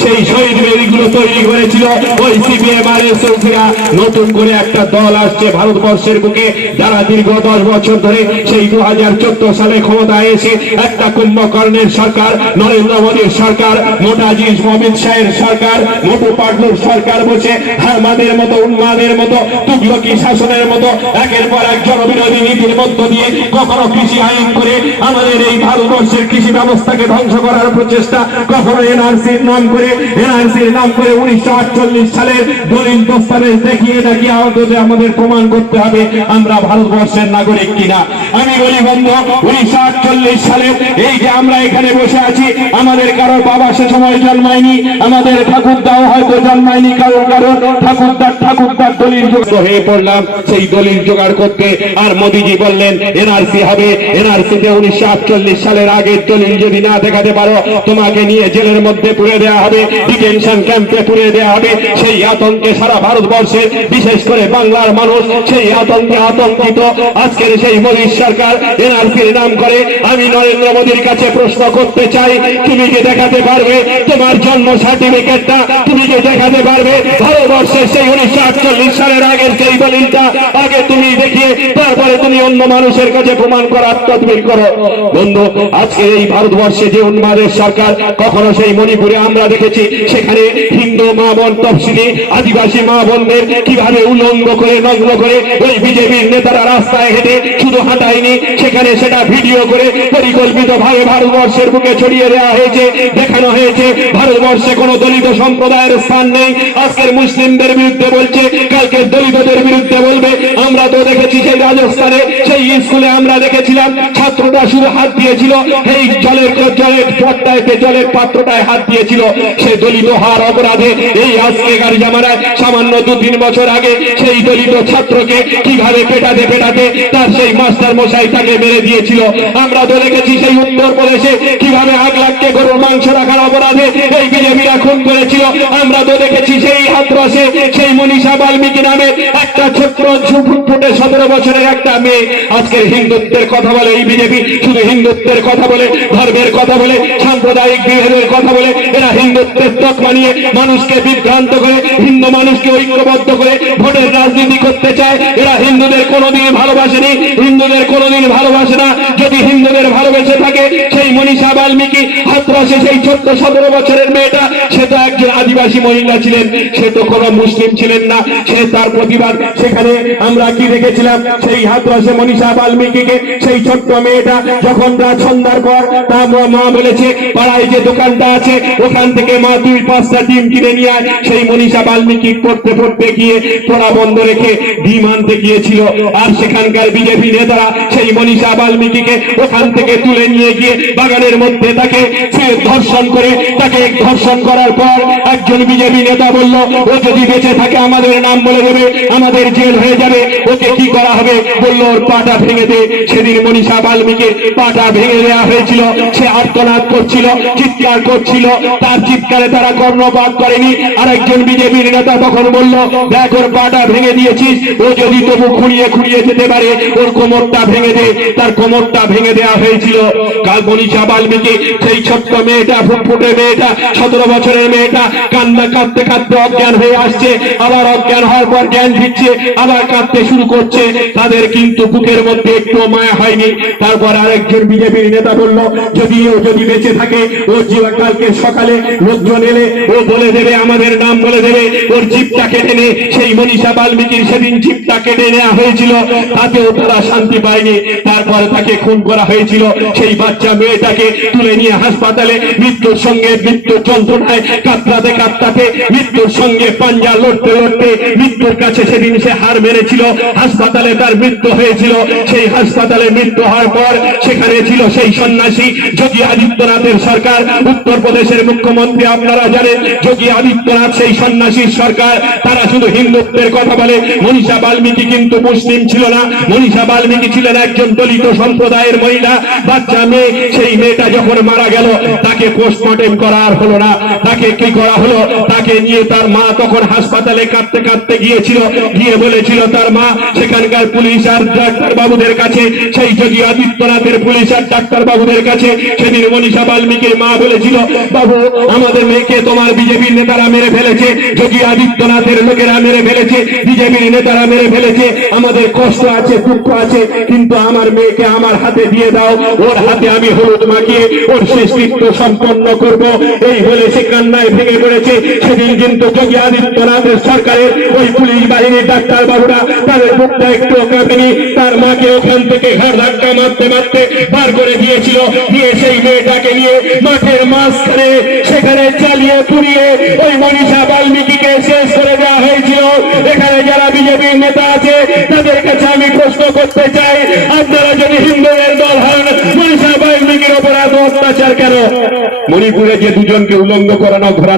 সেই মতো, উন্মাদের মতো তুগলকি শাসনের মতো, একের পর এক জনবিরোধী নীতির মধ্য দিয়ে কখনো কৃষি আইন করে আমাদের এই ভারতবর্ষের কৃষি ব্যবস্থাকে ধ্বংস করার প্রচেষ্টা, কখনো এনআরসির নাম করে এনআরসির নাম করে উনিশশো আটচল্লিশ সালের দলিল দস্তাবেজ দেখিয়ে আমাদের প্রমাণ করতে হবে, আমরা ভারতবর্ষের নাগরিক কিনা। আমি বলি, বন্ধু, উনিশশো আটচল্লিশ সালে এই যে আমরা এখানে বসে আছি, আমাদের কারও বাবা সে সময় জন্মায়নি, আমাদের ঠাকুরদাও হয়তো জন্মায়নি কারও কারও ঠাকুরদার ঠাকুরদার দলিল যুক্ত হয়ে পড়লাম, সেই দলিল জোগাড় করতে আর মোদিজি বললেন, এনআরসি হবে এনআরসি তে উনিশশো সালের আগের দলিল যদি না দেখাতে পারো, তোমাকে নিয়ে জেলের মধ্যে পুরে দেওয়া হবে, ডিটেনশন ক্যাম্পে পুরে দেওয়া হবে। সেই আতঙ্কে সারা ভারতবর্ষের, বিশেষ করে বাংলার মানুষ, সেই আতঙ্কে আতঙ্কিত। আজকের সেই মোদীর সরকার এনআরসির নাম করে, আমি নরেন্দ্র মোদীর কাছে প্রশ্ন করতে চাই, তুমি কি দেখাতে পারবে তোমার জন্ম সার্টিফিকেটটা? তুমি কি দেখাতে পারবে ভারতবর্ষের সেই উনিশশো আটচল্লিশ সালের আগের সেই দলিলটা? আগে তুমি দেখিয়ে, তারপরে তুমি অন্য মানুষের কাছে প্রমাণ করার তদবির করো। বন্ধু আজকে এই ভারতবর্ষে যে উন্মাদের সরকার, কখনো সেই মণিপুরে আমরা দেখেছি, সেখানে হিন্দু মা বোন তফসিলি, আদিবাসী মা বোনদের কীভাবে উলঙ্গ করে, নগ্ন করে ওই বিজেপির নেতারা রাস্তায় হেঁটে শুধু হাঁটায়নি, সেখানে সেটা ভিডিও করে পরিকল্পিত ভাবে ভারতবর্ষের বুকে ছড়িয়ে দেওয়া হয়েছে, দেখানো হয়েছে। ভারতবর্ষে কোনো দলিত সম্প্রদায়ের স্থান নেই। আজকের মুসলিমদের বিরুদ্ধে বলছে কালকে দলিতদের বিরুদ্ধে বলবে। আমরা তো দেখেছি সেই রাজস্থানে, সেই স্কুলে আমরা দেখেছিলাম ছাত্রটা শুধু হাত দিয়েছিল, এই জলের জলের পট্টায় জলের পাত্রটায় হাত দিয়েছিল। সে দলিত হার অপরাধে এই আজকেকার জামানায় সামান্য দু তিন বছর আগে সেই দলিত ছাত্রকে কীভাবে পেটাতে পেটাতে তার সেই মাস্টার মশাই তাকে মেরে দিয়েছিল। আমরা তো দেখেছি সেই উত্তর প্রদেশে কীভাবে আগ লাগকে গরুর মাংস রাখার অপরাধে এই বিজেপিরা খুন করেছিল। আমরা তো দেখেছি সেই হাতরাসে সেই মনীষা বাল্মীকি নামে একটা ছোট্ট ফুটে সতেরো বছরের একটা মেয়ে। আজকের হিন্দুত্বের কথা বলে এই বিজেপি, শুধু হিন্দুত্বের কথা বলে, ধর্মের কথা বলে, সাম্প্রদায়িক বিভেদের কথা বলে, এরা হিন্দুত্বের তক মানিয়ে মানুষকে বিভ্রান্ত করে, হিন্দু মানুষকে ঐক্যবদ্ধ করে ভোটের রাজনীতি করতে চায়। এরা হিন্দুদের কোনোদিন ভালোবাসেনি, হিন্দুদের কোনোদিন ভালোবাসে না। যদি হিন্দুদের ভালোবেসে থাকে, সেই মনীষা বাল্মীকি, হাতরাসে সেই ছোট্ট সতেরো বছরের মেয়েটা, সে তো একজন আদিবাসী মহিলা ছিলেন, সে তো কোনো মুসলিম ছিলেন না, সে তার প্রতিবাদ, সেখানে আমরা কি দেখেছিলাম সেই হাতরাসে মনীষা বাল্মীকিকে, সেই ছোট্ট মেয়েটা যখন রাত সন্ধ্যার পর তার মা বলেছে, পাড়ায় যে দোকানটা আছে, ওখান থেকে মা দুই পাঁচটা ডিম কিনে নিয়ে আয়। সেই মনীষা বাল্মীকি পড়তে পড়তে গিয়ে পড়া বন্ধ রেখে ডিম আনতে গিয়েছিল। আর সেখানকার বিজেপি নেতারা সেই মনীষা বাল্মীকিকে ওখান থেকে তুলে নিয়ে গিয়ে বাগানের মধ্যে তাকে ধর্ষণ করে, তাকে ধর্ষণ করার পর একজন বিজেপি নেতা বলল, ও যদি বেঁচে থাকে, আমাদের নাম বলে দেবে, আমাদের জেল হয়ে যাবে ওকে কি করা হবে? বলল, ওর পাটা ভেঙে দে। সেদিন মনীষা বাল্মীকির পাটা ভেঙে দেওয়া হয়েছিল। সে আর্তনাদ করছিল, চিৎকার করছিল। তার চিৎকারে তারা কর্ণপাত করেনি। আর একজন বিজেপির নেতা তখন বলল, দেখ, ওর পাটা ভেঙে দিয়েছিস। ও যদি তবু খুঁড়িয়ে খুঁড়িয়ে যেতে পারে, ওর কোমরটা ভেঙে দে। তার কোমরটা ভেঙে দেওয়া হয়েছিল। কাল মনীষা বাল্মীকি সেই ছোট্ট মেয়েটা, ফুটফুটে মেয়েটা, সতেরো বছরের মেয়েটা কান্না, কাঁদতে কাঁদতে অজ্ঞান হয়ে আসছে। আবার অজ্ঞান হওয়ার পর জ্ঞান ফিরছে, আবার কাঁদতে শুরু করছে, তাদের কিন্তু বুকের মধ্যে একটু মায়া হয়নি। তারপর আরেকজন বিজেপির নেতা বলল যদি ও যদি বেঁচে থাকে ও জীবা কালকে সকালে লোকজন এলে, ও বলে দেবে, আমাদের নাম বলে দেবে, ওর জিপটা কেটে নে। সেই মনীষা বাল্মীকির সেদিন জিপটা কেটে নেওয়া হয়েছিল, তাতেও তারা শান্তি পায়নি। তারপর তাকে খুন করা হয়েছিল। সেই বাচ্চা মেয়েটাকে তুলে নিয়ে হাসপাতালে মৃত্যুর সঙ্গে মৃত্যুর যন্ত্রণায় কাতরাতে কাতরাতে মৃত্যুর সঙ্গে পাঞ্জা লড়তে লড়তে মৃত্যুর কাছে সেদিন সে হার মেরেছিল হাসপাতালে তার মৃত্যু হয়েছিল। সেই হাসপাতালে মৃত্যু হওয়ার পর সেখানে ছিল সেই সন্ন্যাসী যোগী আদিত্যনাথের সরকার। উত্তর প্রদেশের মুখ্যমন্ত্রী আপনারা জানেন, যোগী আদিত্যনাথ সেই সন্ন্যাসীর সরকার। তারা শুধু হিন্দুত্বের কথা বলে। মনীষা বাল্মীকি কিন্তু মুসলিম ছিল না। মনীষা বাল্মীকি ছিলেন একজন দলিত সম্প্রদায়ের মহিলা। বাচ্চা মেয়ে, সেই মেয়েটা যখন মারা গেল, তাকে পোস্টমর্টেম করা আর হলো না। তাকে কি করা হলো? তাকে নিয়ে তার মা তখন হাসপাতালে কাঁদতে কাঁদতে গিয়েছিল। গিয়ে বলেছিল, তার মা, সেখানকার পুলিশ আর ডাক্তার বাবুদের কাছে, সেই যোগী আদিত্যনাথের পুলিশ আর ডাক্তার বাবুদের কাছে। সেদিন মনীষা বাল্মীকির মা বলেছিল, বাবু, আমাদের মেয়েকে তোমার বিজেপির নেতারা মেরে ফেলেছে, যোগী আদিত্যনাথের লোকেরা মেরে ফেলেছে বিজেপির নেতারা মেরে ফেলেছে, আমাদের কষ্ট আছে, দুঃখ আছে, কিন্তু আমার মেয়েকে আমার হাতে দিয়ে দাও, ওর হাতে আমি হলুদ মাখিয়ে, ওর শেষকৃত্য সম্পন্ন করব। এই বলে সে কান্নায় ভেঙে পড়েছে। সেদিন কিন্তু যোগী আদিত্যনাথের সরকারের ওই পুলিশ বাহিনীর ডাক্তার বাবুরা তাদের বুকটা একটু কাঁপেনি। তার মাকে ওখান থেকে ঘর ধাক্কা মারতে মারতে বার করে দিয়েছিল। দিয়ে সেই মেয়েটাকে নিয়ে মাঠের মাঝখানে সেখানে চালিয়ে পুড়িয়ে ওই মনীষা বাল্মীকিকে শেষ করে দেওয়া হয়েছিল। এখানে যারা বিজেপির নেতা আছে, তাদের কাছে আমি প্রশ্ন করতে চাই, আপনারা যদি হিন্দুদের দল হন মনীষা বাল্মীকির অপরাধ অত্যাচার কেন? মণিপুরে যে দুজনকে উলঙ্গ করানো ঘোরা